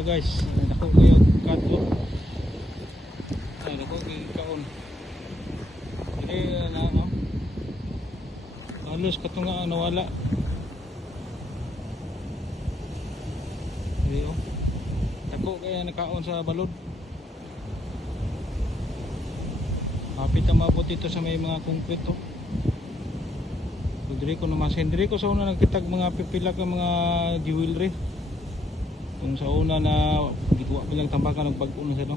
tara guys, nako kayo kadto. Ay nako kay kaon. Dili na no. Halos kato nga nawala. Dili oh. Nako kaya nakaon sa balod. Kapit na mabot ito sa may mga concrete oh. Diri ko namasin, diri ko sa una nagkitag mga pipila ka mga jewelry. Kung sa una na gituwa bilang tambakan ng pag-una sa no.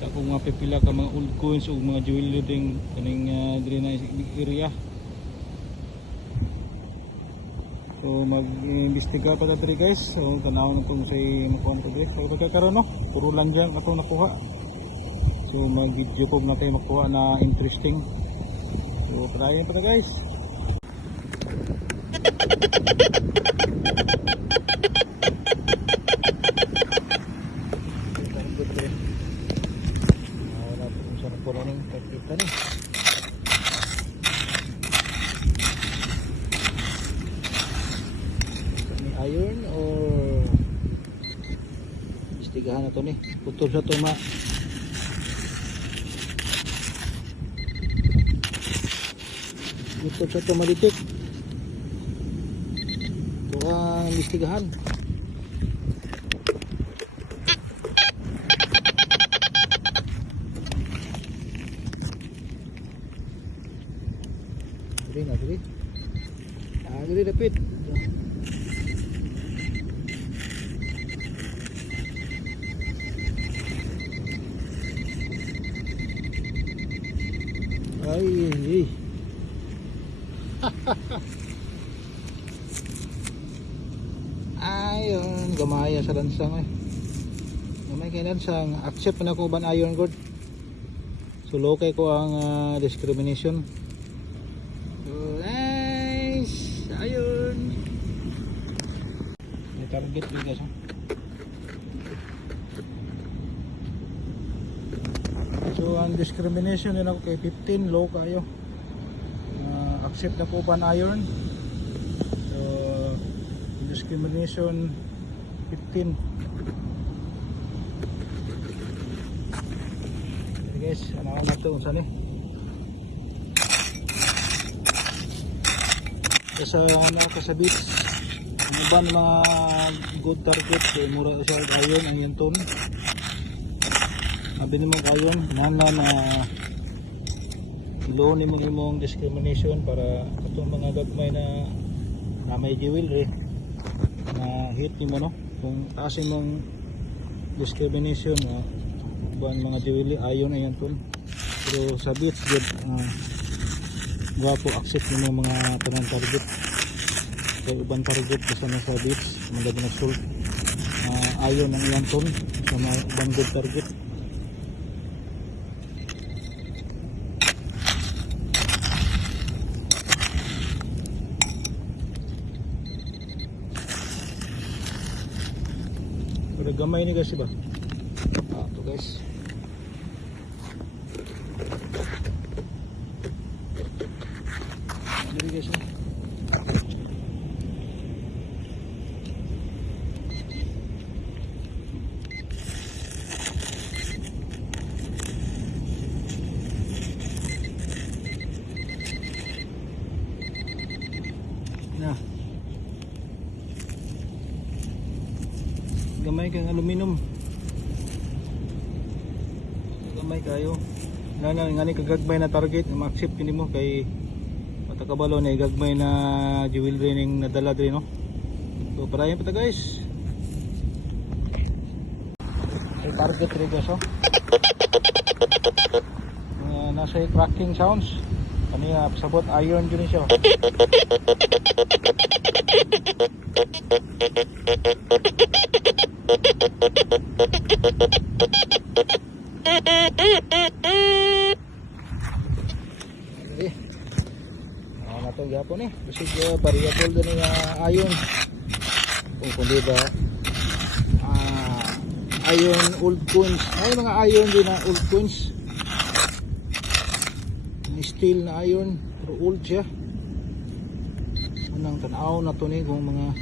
Ta ko mga pipila ka mga old coins ug mga jewelry ding kaning diri na area. So mag-imbestiga pa ta diri guys. So tanaw na kung say makuha ko diri. So pagkakaroon no, puro lang diyan atong nakuha. So mag-video ko na tayo makuha na interesting. So try pa guys. Iron or istigahan na to ni putol sa tuma. Putol sa tuma ditik ito ang istigahan. Dili agri dapit. Ay. Ayun, gamaya sa lansang eh. Gamay kay lansang, accept na ko ban iron god. So lokay ko ang discrimination. So nice, ayun. May target din guys. So ang discrimination din ako kay 15 low kayo. Accept na po ban iron. So discrimination 15. Okay guys, ano na ito unsa ni? Sa ano kasabit. Ano ba mga good target kay mura siya iron ang yanton. Sabi ni mo iron nana na low ni mo imong discrimination para katong mga gagmay na may jewelry na hit ni mo no. Kung taas imong discrimination ban mga jewelry ayon ayan tol. Pero sa beach good gwapo accept nimo mga tanang target. Kay uban target basta na sa beach mga na sold ayon ang ilang tol sa mga ubang good target. Gamay ni guys ba? Ito guys. Dili guys. Na. Gamay kang aluminum. Gamay kayo. Ngani kagagbay na target, ma-accept nimo kay matakabalo na igagmay na jewelry ning nadala diri no. So parayan pa ta guys. Ay target rin guys oh. Nasa cracking sounds. Kaniya sabot iron din siya. Natong gapon eh bisig variable din nga ayon kung di ba ayon old coins ay mga ayon din na old coins steel na ayon pero old siya anang tanaw na to ni kung mga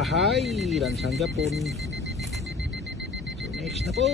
bahay. Lansang gapon. So next na po.